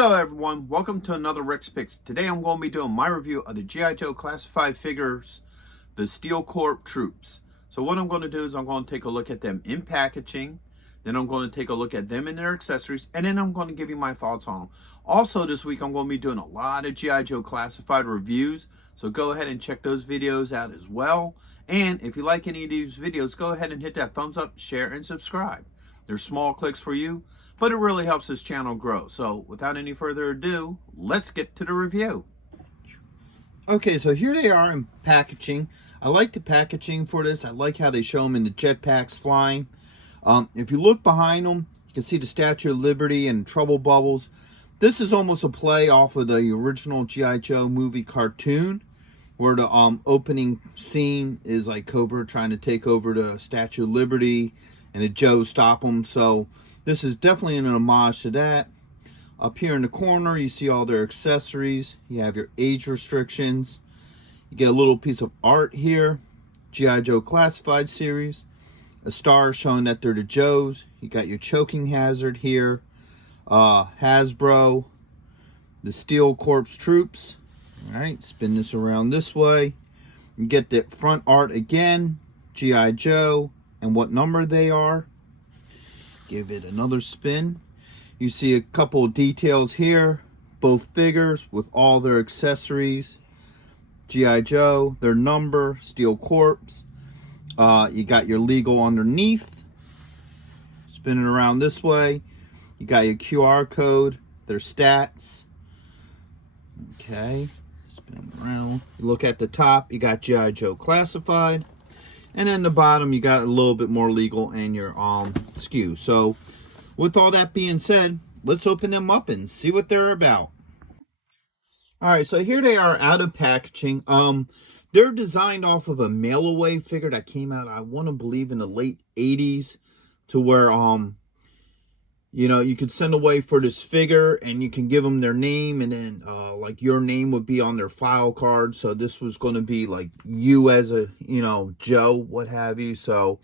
Hello everyone, welcome to another Rex Picks. Today I'm going to be doing my review of the G.I. Joe classified figures, the Steel Corps troops. So what I'm going to do is I'm going to take a look at them in packaging, then I'm going to take a look at them and their accessories, and then I'm going to give you my thoughts on them. Also this week I'm going to be doing a lot of G.I. Joe classified reviews, so go ahead and check those videos out as well. And if you like any of these videos, go ahead and hit that thumbs up, share, and subscribe. They're small clicks for you, but it really helps this channel grow. So without any further ado, let's get to the review. Okay, so here they are in packaging. I like the packaging for this. I like how they show them in the jetpacks flying. If you look behind them, you can see the Statue of Liberty and Trouble Bubbles. This is almost a play off of the original G.I. Joe movie cartoon, where the opening scene is like Cobra trying to take over the Statue of Liberty and the Joe stop them. So this is definitely an homage to that. Up here in the corner, you see all their accessories. You have your age restrictions. You get a little piece of art here. G.I. Joe Classified series. A star showing that they're the Joes. You got your choking hazard here. Hasbro. The Steel Corps troops. Alright, spin this around this way. You get the front art again. G.I. Joe and what number they are. Give it another spin. You see a couple of details here. Both figures with all their accessories. G.I. Joe, their number, Steel Corps. You got your legal underneath. Spin it around this way. You got your QR code, their stats. Okay, spin around. You look at the top, you got G.I. Joe Classified. And then the bottom, you got a little bit more legal and your SKU. So with all that being said, let's open them up and see what they're about. All right, so here they are out of packaging. They're designed off of a mail-away figure that came out, I want to believe, in the late 80s, to where you know, you could send away for this figure and you can give them their name, and then like your name would be on their file card. So this was going to be like you as a, you know, Joe, what have you. So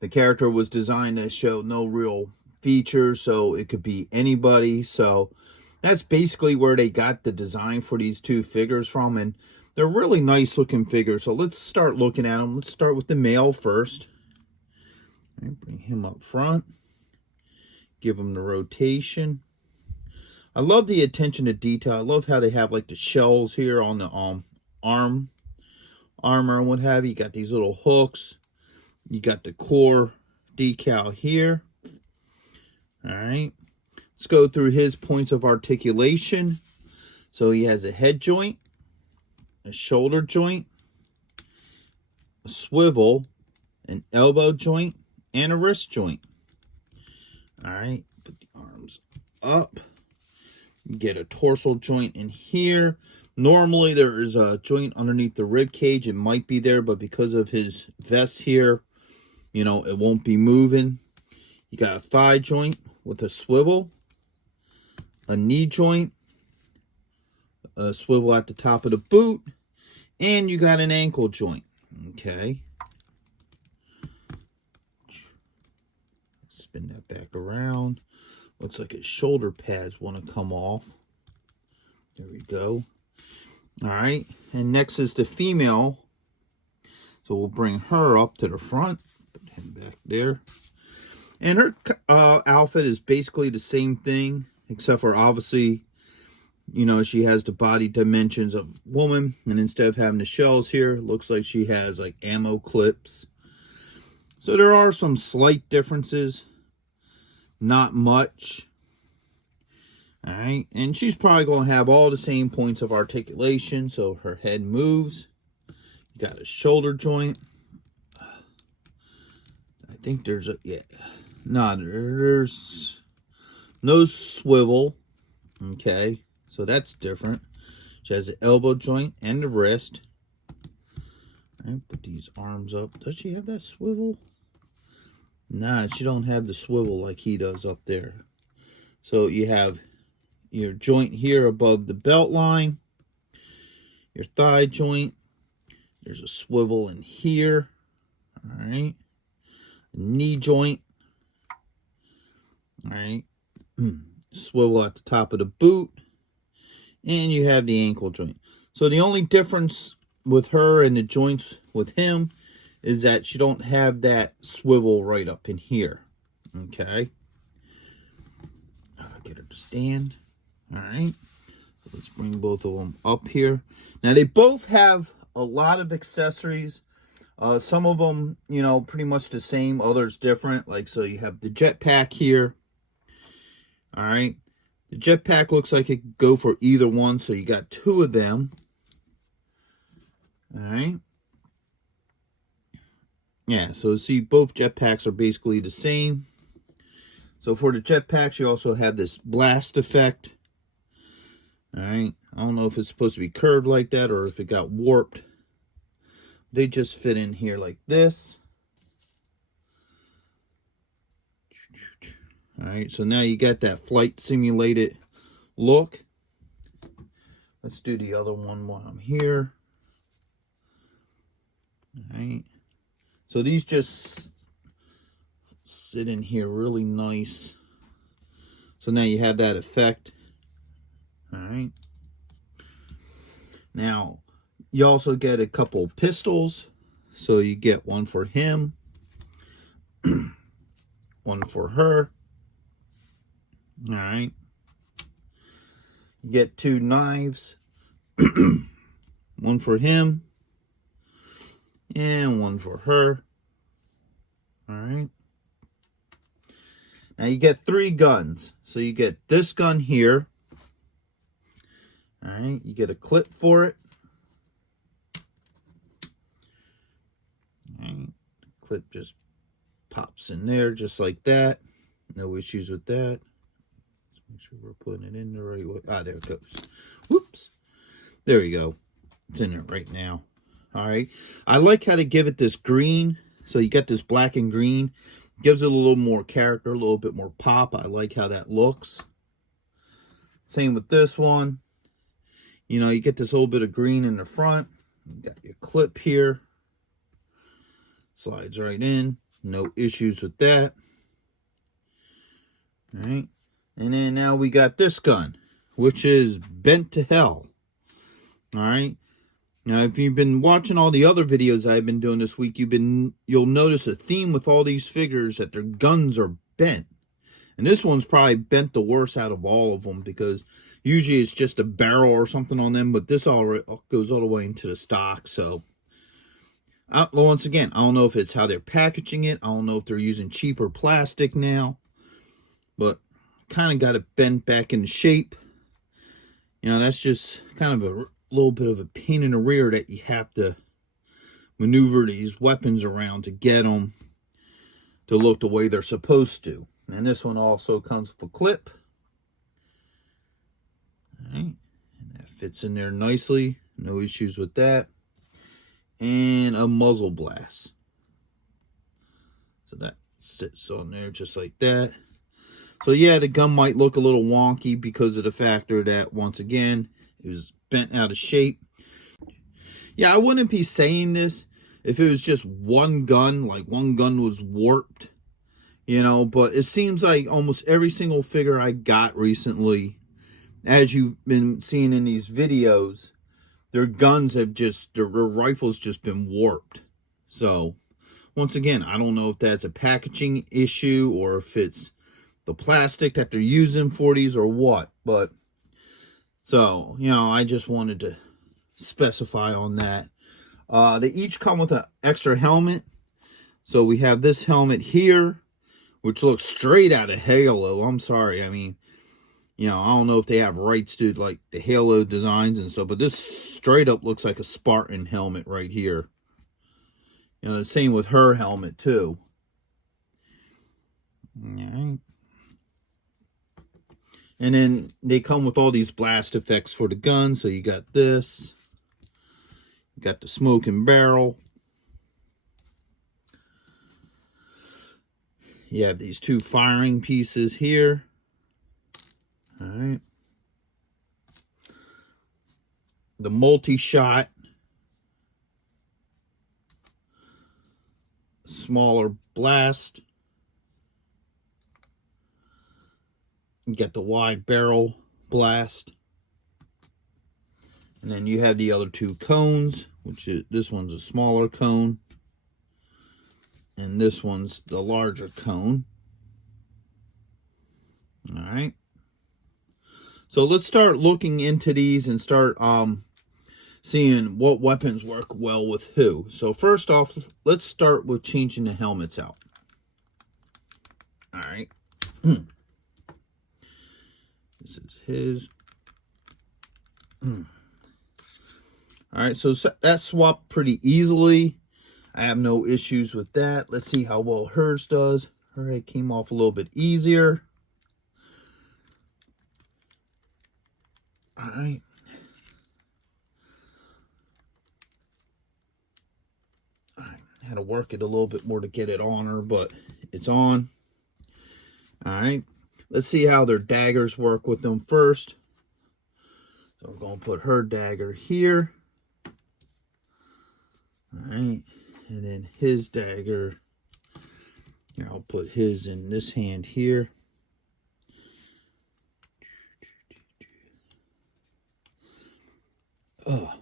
the character was designed to show no real features, so it could be anybody. So that's basically where they got the design for these two figures from, and they're really nice looking figures. So let's start looking at them. Let's start with the male first. All right, bring him up front. Give them the rotation. I love the attention to detail. I love how they have like the shells here on the armor and what have you. You got these little hooks. You got the core decal here. All right. Let's go through his points of articulation. So he has a head joint, a shoulder joint, a swivel, an elbow joint, and a wrist joint. All right, put the arms up. Get a dorsal joint in here. Normally there is a joint underneath the rib cage. It might be there, but because of his vest here, you know, it won't be moving. You got a thigh joint with a swivel, a knee joint, a swivel at the top of the boot, and you got an ankle joint. Okay. Spin that back around. Looks like his shoulder pads want to come off. There we go. All right. And next is the female. So we'll bring her up to the front. Put him back there. And her outfit is basically the same thing, except for obviously, you know, she has the body dimensions of a woman. And instead of having the shells here, it looks like she has like ammo clips. So there are some slight differences. Not much. All right, and she's probably going to have all the same points of articulation, so her head moves. You got a shoulder joint. I think there's a, yeah, no, there's no swivel. Okay, so that's different. She has the elbow joint and the wrist. All right, put these arms up. Does she have that swivel? Nah, she don't have the swivel like he does up there. So you have your joint here above the belt line, your thigh joint. There's a swivel in here. All right. Knee joint. All right. swivel at the top of the boot, and you have the ankle joint. So the only difference with her and the joints with him is that you don't have that swivel right up in here. Okay. I'll get her to stand. All right. So let's bring both of them up here. Now they both have a lot of accessories. Some of them, you know, pretty much the same. Others different. Like, so you have the jetpack here. All right. The jetpack looks like it could go for either one. So you got two of them. All right. Yeah, so see, both jetpacks are basically the same. So for the jetpacks, you also have this blast effect. All right. I don't know if it's supposed to be curved like that or if it got warped. They just fit in here like this. All right, so now you got that flight simulated look. Let's do the other one while I'm here. All right. So these just sit in here really nice. So now you have that effect. All right. Now, you also get a couple pistols. So you get one for him, one for her. All right. You get two knives, one for him and one for her. All right. Now you get three guns. So you get this gun here. All right. You get a clip for it. All right. Clip just pops in there just like that. No issues with that. Let's make sure we're putting it in the right way. Ah, there it goes. Whoops. There we go. It's in there right now. All right. I like how to give it this green. So you get this black and green. Gives it a little more character, a little bit more pop. I like how that looks. Same with this one. You know, you get this little bit of green in the front. You got your clip here. Slides right in. No issues with that. All right. And then now we got this gun, which is bent to hell. All right. Now, if you've been watching all the other videos I've been doing this week, you'll notice a theme with all these figures that their guns are bent. And this one's probably bent the worst out of all of them because usually it's just a barrel or something on them, but this all goes all the way into the stock. So, once again, I don't know if it's how they're packaging it. I don't know if they're using cheaper plastic now, but kind of got it bent back in shape. You know, that's just kind of a little bit of a pain in the rear that you have to maneuver these weapons around to get them to look the way they're supposed to. And this one also comes with a clip. All right. And that fits in there nicely. No issues with that. And a muzzle blast. So that sits on there just like that. So yeah, the gun might look a little wonky because of the factor that, once again, it was bent out of shape. Yeah, I wouldn't be saying this if it was just one gun, like one gun was warped, you know, but it seems like almost every single figure I got recently, as you've been seeing in these videos, their guns have just, their rifles just been warped. So, once again, I don't know if that's a packaging issue or if it's the plastic that they're using for these or what, but so, you know, I just wanted to specify on that. They each come with an extra helmet. So we have this helmet here, which looks straight out of Halo. I'm sorry. I mean, you know, I don't know if they have rights to like the Halo designs and stuff, but this straight up looks like a Spartan helmet right here. You know, the same with her helmet too. All right. And then they come with all these blast effects for the gun. So you got this. You got the smoking barrel. You have these two firing pieces here. All right. The multi-shot. Smaller blast. You get the wide barrel blast. And then you have the other two cones, which is, this one's a smaller cone. And this one's the larger cone. All right. So let's start looking into these and start seeing what weapons work well with who. So first off, let's start with changing the helmets out. All right. This is his. All right, so that swapped pretty easily. I have no issues with that. Let's see how well hers does. All right, came off a little bit easier. All right. Had to work it a little bit more to get it on her, but it's on. All right. Let's see how their daggers work with them first. So we're going to put her dagger here. All right. And then his dagger. Here, I'll put his in this hand here. Oh.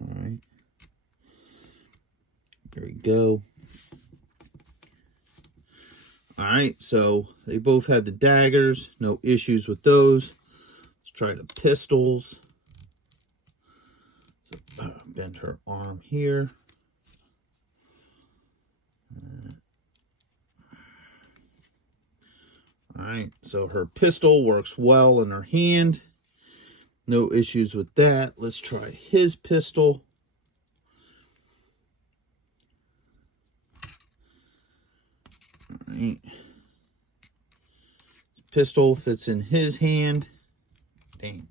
All right. There we go. All right, so they both had the daggers. No issues with those. Let's try the pistols. So, bend her arm here. All right, so her pistol works well in her hand. No issues with that. Let's try his pistol. All right. Pistol fits in his hand. Dang,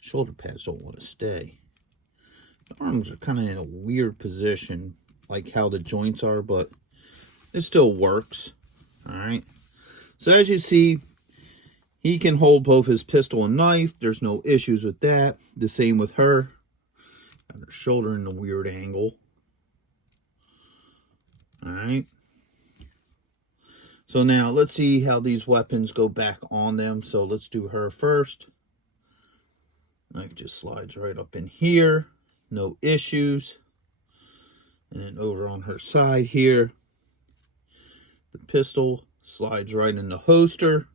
shoulder pads don't want to stay. The arms are kind of in a weird position, like how the joints are, but it still works. All right. So as you see, he can hold both his pistol and knife. There's no issues with that. The same with her. Got her shoulder in a weird angle. All right. So now let's see how these weapons go back on them. So let's do her first. Knife just slides right up in here. No issues. And then over on her side here, the pistol slides right in the holster.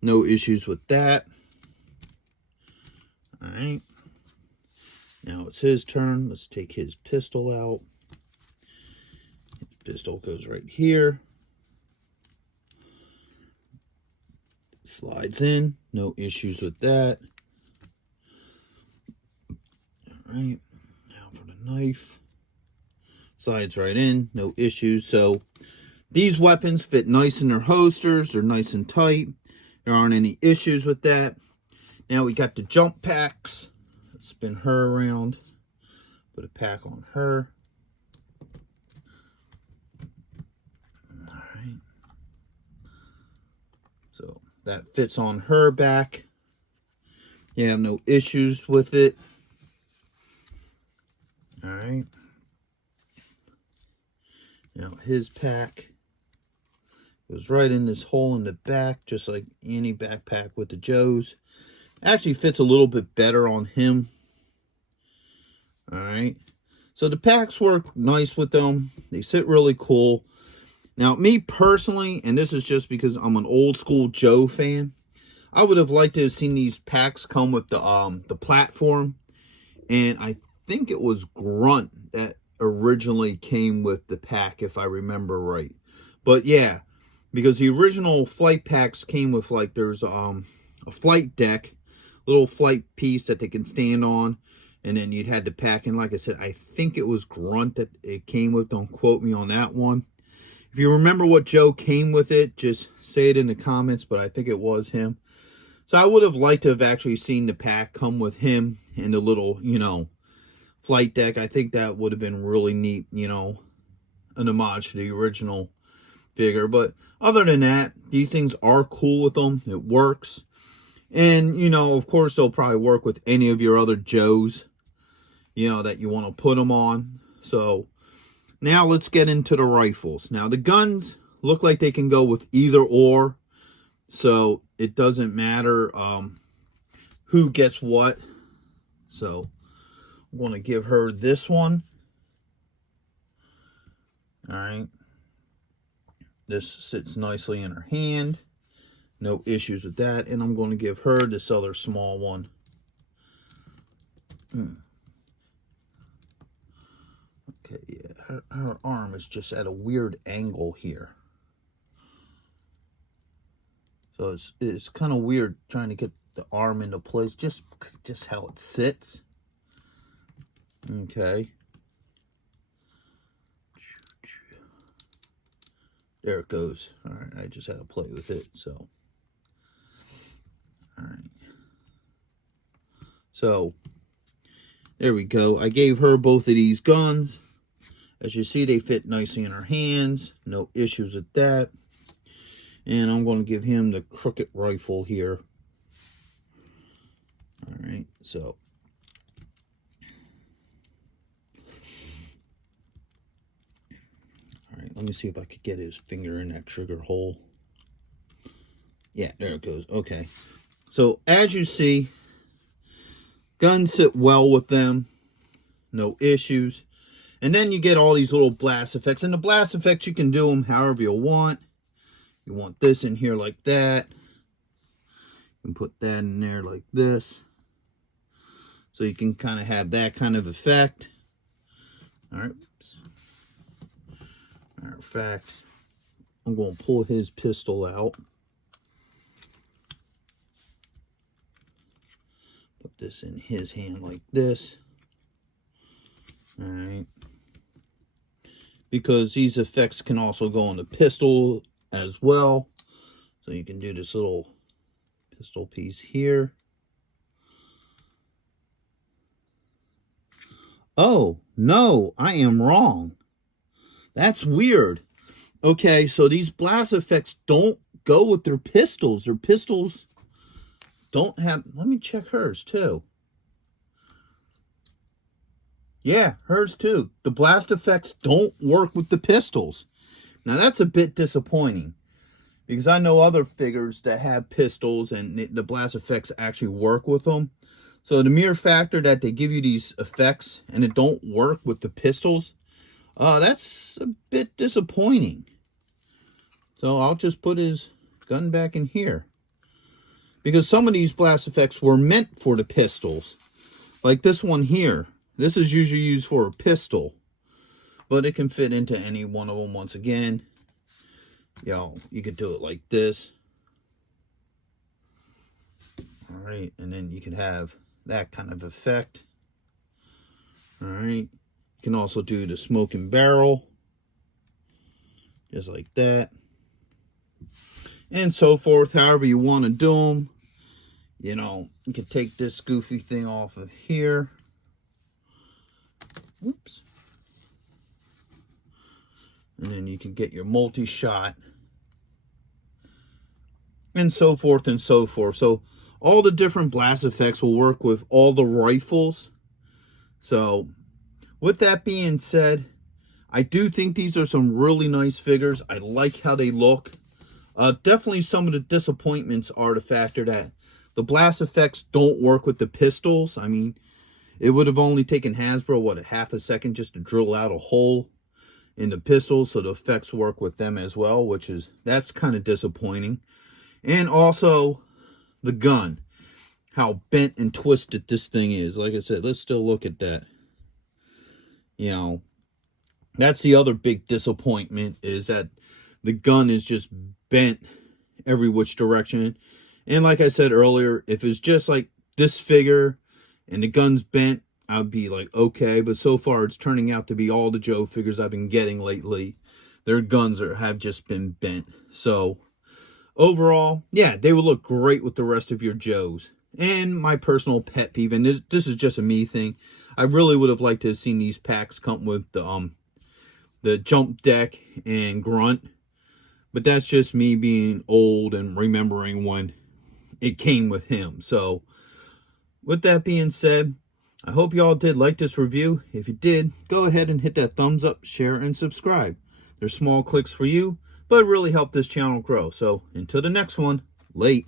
No issues with that. All right. Now it's his turn. Let's take his pistol out. His pistol goes right here. Slides in. No issues with that. All right. Now for the knife. Slides right in. No issues. So these weapons fit nice in their holsters. They're nice and tight. There aren't any issues with that. Now we got the jump packs. Let's spin her around. Put a pack on her. All right. So that fits on her back. You have no issues with it. All right. Now his pack goes right in this hole in the back, just like any backpack with the Joes. Actually fits a little bit better on him. All right. So the packs work nice with them. They sit really cool. Now, me personally, and this is just because I'm an old school Joe fan, I would have liked to have seen these packs come with the platform. And I think it was Grunt that originally came with the pack, if I remember right. But yeah, because the original flight packs came with, like, there's a flight deck, little flight piece that they can stand on, and then you'd had the pack. And like I said, I think it was Grunt that it came with. Don't quote me on that one. If you remember what Joe came with it, just say it in the comments, but I think it was him. So I would have liked to have actually seen the pack come with him and the little, you know, flight deck. I think that would have been really neat, you know, an homage to the original figure. But other than that, these things are cool with them. It works. And, you know, of course, they'll probably work with any of your other Joes, you know, that you want to put them on. So now let's get into the rifles. Now the guns look like they can go with either or. so it doesn't matter who gets what. So I'm going to give her this one. All right. This sits nicely in her hand. No issues with that. And I'm going to give her this other small one. Okay, yeah. Her arm is just at a weird angle here. So it's kind of weird trying to get the arm into place just how it sits. Okay. There it goes. All right, I just had to play with it, so. All right. So, there we go. I gave her both of these guns. As you see, they fit nicely in her hands. No issues with that. And I'm going to give him the crooked rifle here. All right, so. All right, let me see if I could get his finger in that trigger hole. Yeah, there it goes. Okay. So, as you see, guns sit well with them. No issues. And then you get all these little blast effects. And the blast effects, you can do them however you want. You want this in here like that. You can put that in there like this. So you can kind of have that kind of effect. All right. Matter of fact, I'm going to pull his pistol out. Put this in his hand like this. All right. Because these effects can also go on the pistol as well. So you can do this little pistol piece here. Oh, no, I am wrong. That's weird. Okay, so these blast effects don't go with their pistols. Their pistols don't have... Let me check hers, too. Yeah, hers, too. The blast effects don't work with the pistols. Now, that's a bit disappointing. Because I know other figures that have pistols and the blast effects actually work with them. So the mere factor that they give you these effects and it don't work with the pistols, that's a bit disappointing. So I'll just put his gun back in here. Because some of these blast effects were meant for the pistols. Like this one here. This is usually used for a pistol. But it can fit into any one of them once again. You know, you could do it like this. Alright, and then you can have that kind of effect. Alright. You can also do the smoking barrel. Just like that. And so forth, however you want to do them. You know, you can take this goofy thing off of here. Oops. And then you can get your multi-shot. And so forth and so forth. So all the different blast effects will work with all the rifles. So with that being said, I do think these are some really nice figures. I like how they look. Definitely some of the disappointments are the factor that the blast effects don't work with the pistols. I mean, it would have only taken Hasbro, what, a half a second just to drill out a hole in the pistols, so the effects work with them as well, that's kind of disappointing. And also the gun, how bent and twisted this thing is. Like I said, let's still look at that. You know, that's the other big disappointment, is that the gun is just bent every which direction. And like I said earlier, if it's just like this figure and the gun's bent, I'd be like, okay. But so far, it's turning out to be all the Joe figures I've been getting lately. Their guns have just been bent. So overall, yeah, they would look great with the rest of your Joes. And my personal pet peeve, and this is just a me thing, I really would have liked to have seen these packs come with the jump deck and grunt. But that's just me being old and remembering when it came with him. So with that being said, I hope y'all did like this review. If you did, go ahead and hit that thumbs up, share, and subscribe. They're small clicks for you, but really help this channel grow. So until the next one, Late.